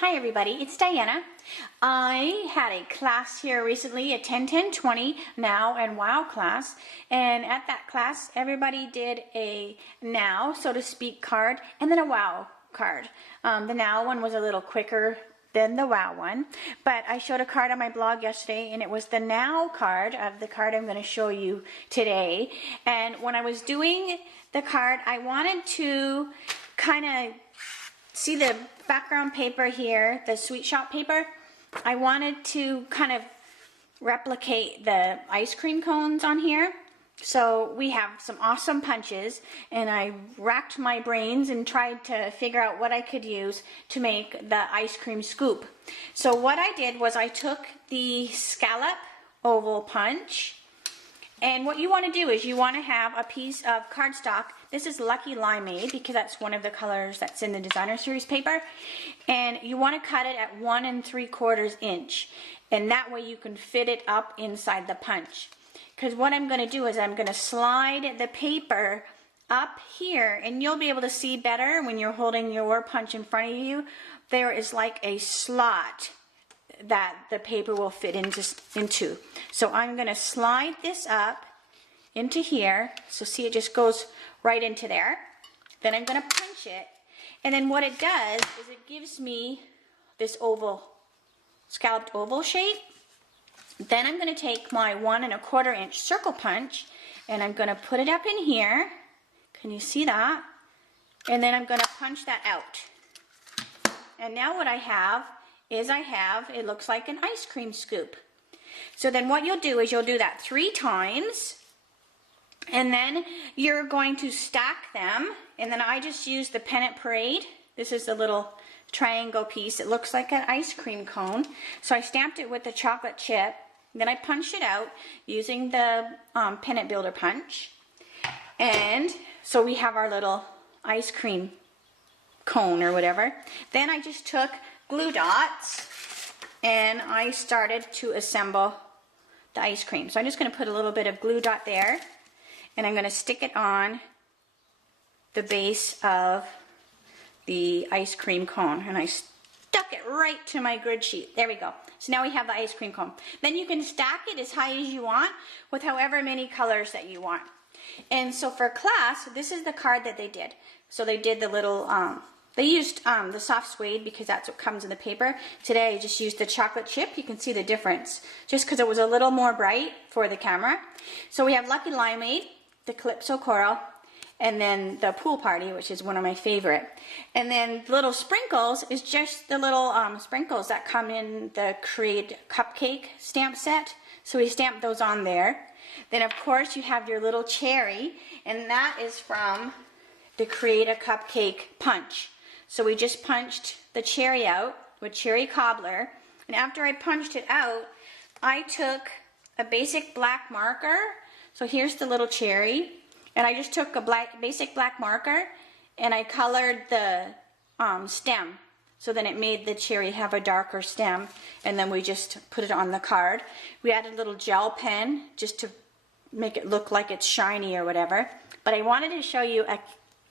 Hi everybody, it's Diana. I had a class here recently, a 10, 10, 20 now and wow class, and at that class everybody did a now, so to speak, card and then a wow card. The now one was a little quicker than the wow one, but I showed a card on my blog yesterday and it was the now card of the card I'm going to show you today. And when I was doing the card, I wanted to kind of see the background paper here, the Sweet Shop paper. I wanted to kind of replicate the ice cream cones on here. So we have some awesome punches, and I racked my brains and tried to figure out what I could use to make the ice cream scoop. So what I did was I took the scallop oval punch, and what you want to do is you want to have a piece of cardstock. This is Lucky Limeade because that's one of the colors that's in the designer series paper, and you want to cut it at 1 3/4 inch, and that way you can fit it up inside the punch. Because what I'm going to do is I'm going to slide the paper up here, and you'll be able to see better when you're holding your punch in front of you. There is like a slot that the paper will fit into. So I'm going to slide this up into here. So see, it just goes right into there. Then I'm going to punch it, and then what it does is it gives me this oval, scalloped oval shape. Then I'm going to take my 1 1/4 inch circle punch, and I'm going to put it up in here. Can you see that? And then I'm going to punch that out. And now what I have is it looks like an ice cream scoop. So then what you'll do is you'll do that 3 times, and then you're going to stack them. And then I just used the Pennant Parade. This is a little triangle piece. It looks like an ice cream cone. So I stamped it with the chocolate chip. Then I punched it out using the Pennant Builder punch. And so we have our little ice cream cone or whatever. Then I just took glue dots and I started to assemble the ice cream. So I'm just going to put a little bit of glue dot there, and I'm going to stick it on the base of the ice cream cone, and I stuck it right to my grid sheet. There we go. So now we have the ice cream cone. Then you can stack it as high as you want with however many colors that you want. And so for class, this is the card that they did. So they did the little they used the soft suede because that's what comes in the paper. Today I just used the chocolate chip. You can see the difference just because it was a little more bright for the camera. So we have Lucky Limeade, the Calypso Coral, and then the Pool Party, which is one of my favorite. And then little sprinkles is just the little sprinkles that come in the Create Cupcake stamp set. So we stamped those on there. Then of course you have your little cherry, and that is from the Create a Cupcake punch. So we just punched the cherry out with cherry cobbler, and after I punched it out, I took a basic black marker. So here's the little cherry, and I just took a basic black marker and I colored the stem. So then it made the cherry have a darker stem, and then we just put it on the card. We added a little gel pen just to make it look like it's shiny or whatever. But I wanted to show you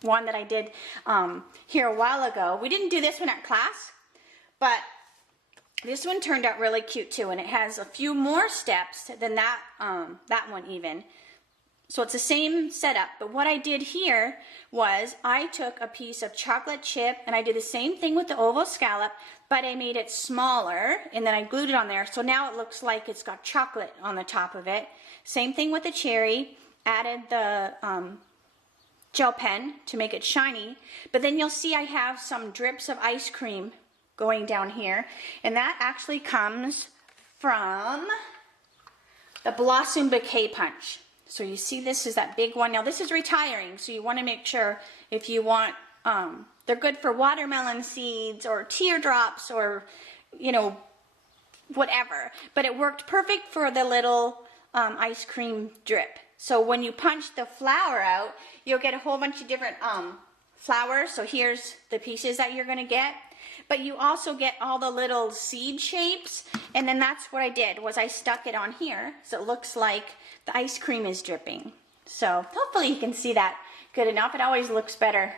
one that I did here a while ago. We didn't do this one at class, but this one turned out really cute too, and it has a few more steps than that one even. So it's the same setup, but what I did here was I took a piece of chocolate chip and I did the same thing with the oval scallop, but I made it smaller and then I glued it on there. So now it looks like it's got chocolate on the top of it. Same thing with the cherry, added the gel pen to make it shiny, but then you'll see I have some drips of ice cream going down here, and that actually comes from the Blossom Bouquet punch. So you see this is that big one. Now this is retiring, so you want to make sure if you want, they're good for watermelon seeds or teardrops or, you know, whatever, but it worked perfect for the little ice cream drip. So when you punch the flower out, you'll get a whole bunch of different flowers. So here's the pieces that you're going to get. But you also get all the little seed shapes. And then that's what I did, was I stuck it on here. So it looks like the ice cream is dripping. So hopefully you can see that good enough. It always looks better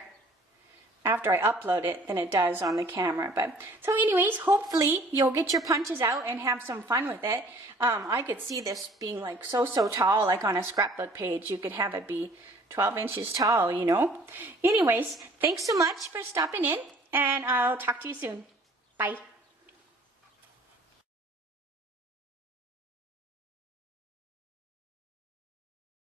after I upload it than it does on the camera. But so anyways, hopefully you'll get your punches out and have some fun with it. I could see this being like so tall, like on a scrapbook page. You could have it be 12 inches tall, you know. Anyways, thanks so much for stopping in, and I'll talk to you soon. Bye.